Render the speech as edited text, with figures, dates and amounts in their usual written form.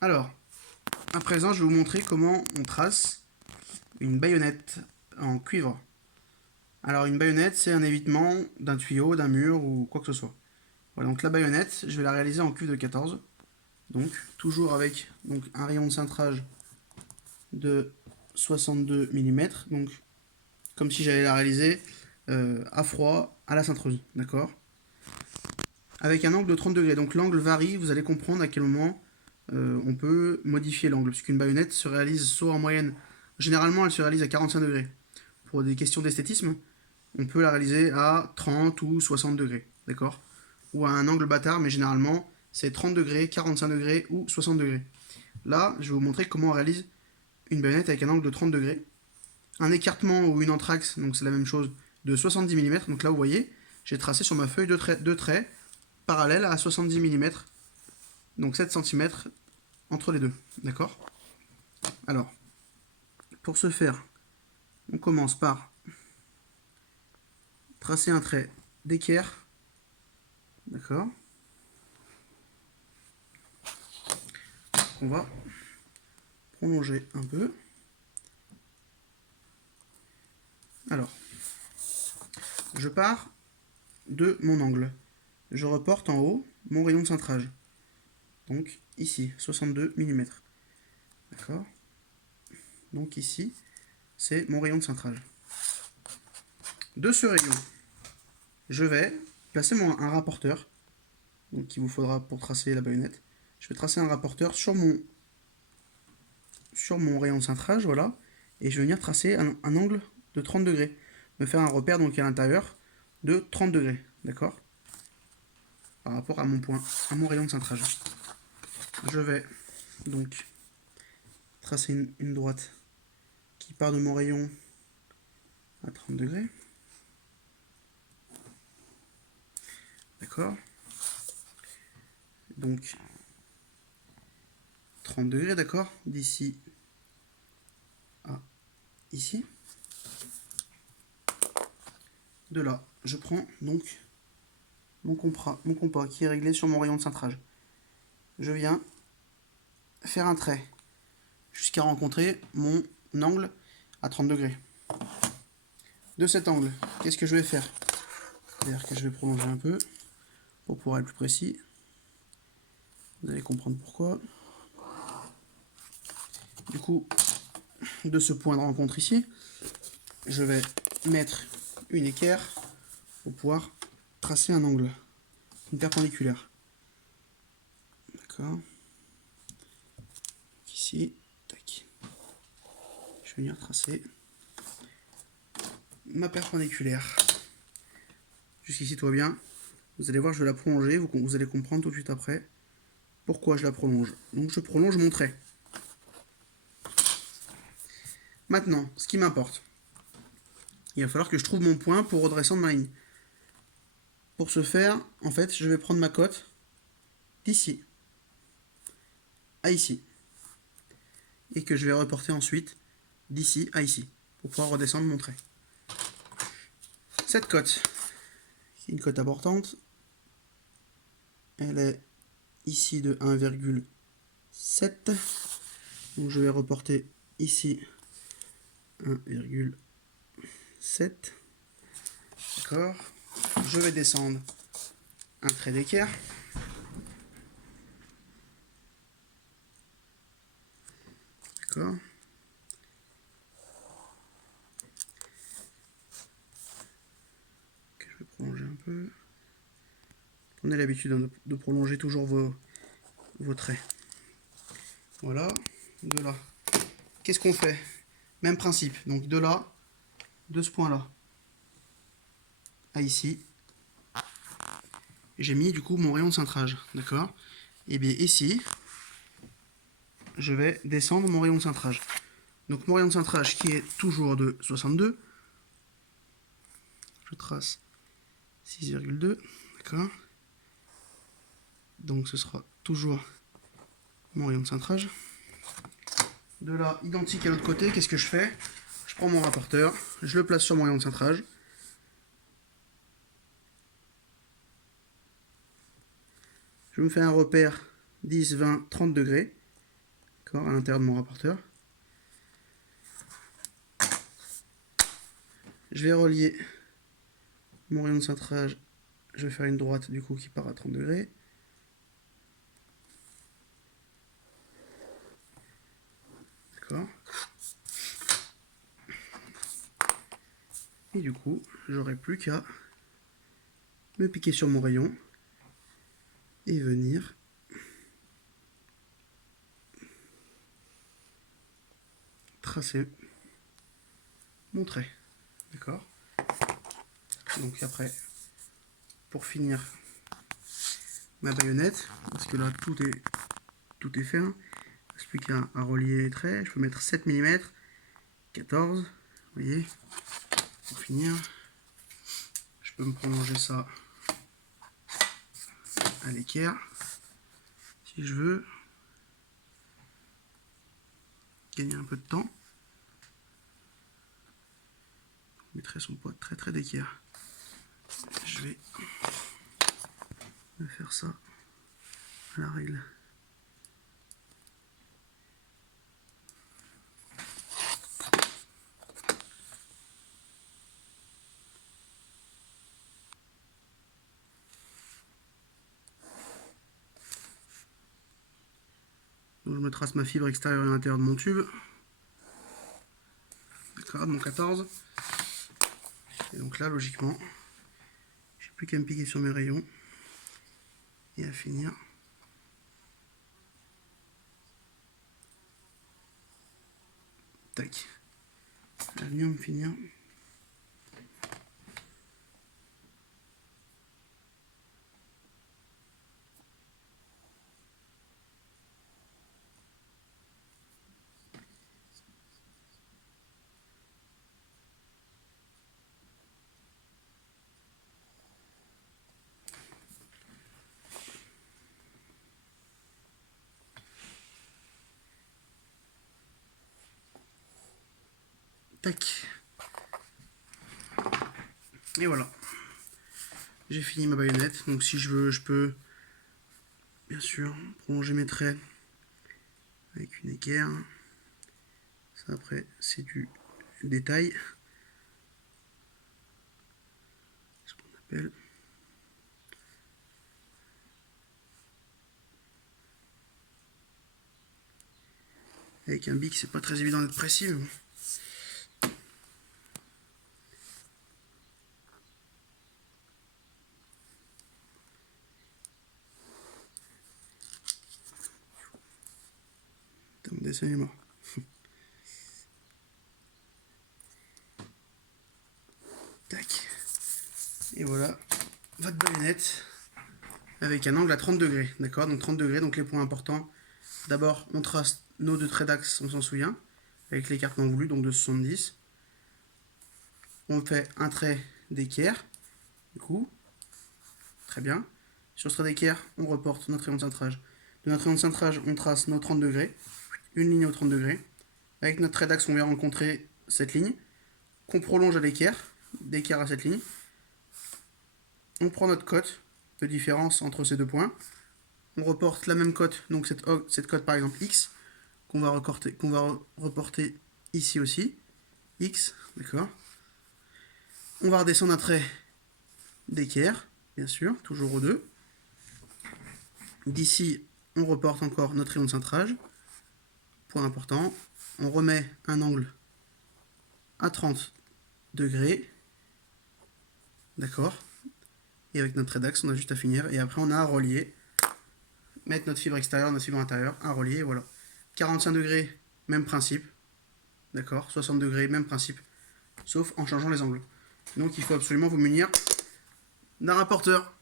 Alors, à présent, je vais vous montrer comment on trace une baïonnette en cuivre. Alors, une baïonnette, c'est un évitement d'un tuyau, d'un mur ou quoi que ce soit. Voilà, donc la baïonnette, je vais la réaliser en cuivre de 14. Donc, toujours avec un rayon de cintrage de 62 mm. Donc, comme si j'allais la réaliser à froid, à la cintreuse. D'accord? Avec un angle de 30 degrés. Donc, l'angle varie, vous allez comprendre à quel moment on peut modifier l'angle. Puisqu'une baïonnette se réalise soit en moyenne, généralement elle se réalise à 45 degrés. Pour des questions d'esthétisme, on peut la réaliser à 30 ou 60 degrés. D'accord? Ou à un angle bâtard, mais généralement c'est 30 degrés, 45 degrés ou 60 degrés. Là, je vais vous montrer comment on réalise une baïonnette avec un angle de 30 degrés. Un écartement ou une anthrax, donc c'est la même chose, de 70 mm. Donc là, vous voyez, j'ai tracé sur ma feuille deux traits parallèles à 70 mm. Donc 7 cm entre les deux. D'accord? Alors, pour ce faire, on commence par tracer un trait d'équerre. D'accord? On va prolonger un peu. Alors, je pars de mon angle. Je reporte en haut mon rayon de cintrage. Donc ici, 62 mm. D'accord? Donc ici, c'est mon rayon de cintrage. De ce rayon, je vais placer un rapporteur, donc qu'il vous faudra pour tracer la baïonnette. Je vais tracer un rapporteur sur mon rayon de cintrage, voilà, et je vais venir tracer un angle de 30 degrés. Me faire un repère donc à l'intérieur de 30 degrés, d'accord? Par rapport à mon point, à mon rayon de cintrage. Je vais donc tracer une droite qui part de mon rayon à 30 degrés. D'accord? Donc 30 degrés, d'accord? D'ici à ici. De là, je prends donc mon compas qui est réglé sur mon rayon de cintrage. Je viens faire un trait jusqu'à rencontrer mon angle à 30 degrés. De cet angle, qu'est-ce que je vais faire? C'est-à-dire que je vais prolonger un peu pour pouvoir être plus précis. Vous allez comprendre pourquoi. Du coup, de ce point de rencontre ici, je vais mettre une équerre pour pouvoir tracer un angle, une perpendiculaire. D'accord. Ici, tac. Je vais venir tracer ma perpendiculaire. Jusqu'ici tout va bien. Vous allez voir, je vais la prolonger. Vous allez comprendre tout de suite après pourquoi je la prolonge. Donc je prolonge mon trait. Maintenant, ce qui m'importe, il va falloir que je trouve mon point pour redescendre ma ligne. Pour ce faire, en fait, je vais prendre ma cote d'ici à ici. Et que je vais reporter ensuite d'ici à ici, pour pouvoir redescendre mon trait. Cette cote, qui est une cote importante, elle est ici de 1,7. Donc je vais reporter ici 1,7. D'accord. Je vais descendre un trait d'équerre. D'accord. Je vais prolonger un peu. Prenez l'habitude de prolonger toujours vos traits. Voilà. De là. Qu'est-ce qu'on fait? Même principe. Donc de là, de ce point-là à ici, j'ai mis du coup mon rayon de cintrage. D'accord. Et bien ici, je vais descendre mon rayon de cintrage. Donc mon rayon de cintrage qui est toujours de 62. Je trace 6,2. D'accord. Donc ce sera toujours mon rayon de cintrage. De là, identique à l'autre côté, qu'est-ce que je fais? Je prends mon rapporteur, je le place sur mon rayon de cintrage. Je me fais un repère 10, 20, 30 degrés. d'accord, à l'intérieur de mon rapporteur. Je vais relier mon rayon de cintrage. Je vais faire une droite du coup qui part à 30 degrés. D'accord. Et du coup, j'aurai plus qu'à me piquer sur mon rayon et venir tracer mon trait. D'accord. Donc après, pour finir ma baïonnette, parce que là tout est fait, hein. Il ne reste plus qu'à relier les traits. Je peux mettre 7 mm, 14, vous voyez, pour finir. Je peux me prolonger ça à l'équerre, si je veux, gagner un peu de temps. Mes traits sont pas très d'équerre. Je vais me faire ça à la règle. Donc je me trace ma fibre extérieure et intérieure de mon tube. D'accord, de mon 14. Et donc là, logiquement, j'ai plus qu'à me piquer sur mes rayons et à finir. Tac. À venir me finir. Tac. Et voilà. J'ai fini ma baïonnette. Donc si je veux, je peux bien sûr prolonger mes traits avec une équerre. Ça après, c'est du détail. Ce qu'on appelle. Avec un bic, c'est pas très évident d'être précis, mais bon. Mon dessin est mort. Tac. Et voilà votre baïonnette avec un angle à 30 degrés. D'accord, donc 30 degrés, donc les points importants. D'abord, on trace nos deux traits d'axe, on s'en souvient, avec l'écartement voulu, donc de 70. On fait un trait d'équerre, du coup. Très bien. Sur ce trait d'équerre, on reporte notre rayon de cintrage. De notre rayon de cintrage, on trace nos 30 degrés, une ligne aux 30 degrés. Avec notre trait d'axe, on vient rencontrer cette ligne, qu'on prolonge à l'équerre, d'équerre à cette ligne. On prend notre cote de différence entre ces deux points. On reporte la même cote, donc cette cote par exemple x, qu'on va reporter ici aussi. X, d'accord. On va redescendre un trait d'équerre, bien sûr, toujours aux deux. D'ici, on reporte encore notre rayon de cintrage. Point important, on remet un angle à 30 degrés. D'accord. Et avec notre trait d'axe, on a juste à finir. Et après, on a à relier. Mettre notre fibre extérieure, notre fibre intérieure, à relier, et voilà. 45 degrés, même principe. D'accord. 60 degrés, même principe. Sauf en changeant les angles. Donc, il faut absolument vous munir d'un rapporteur.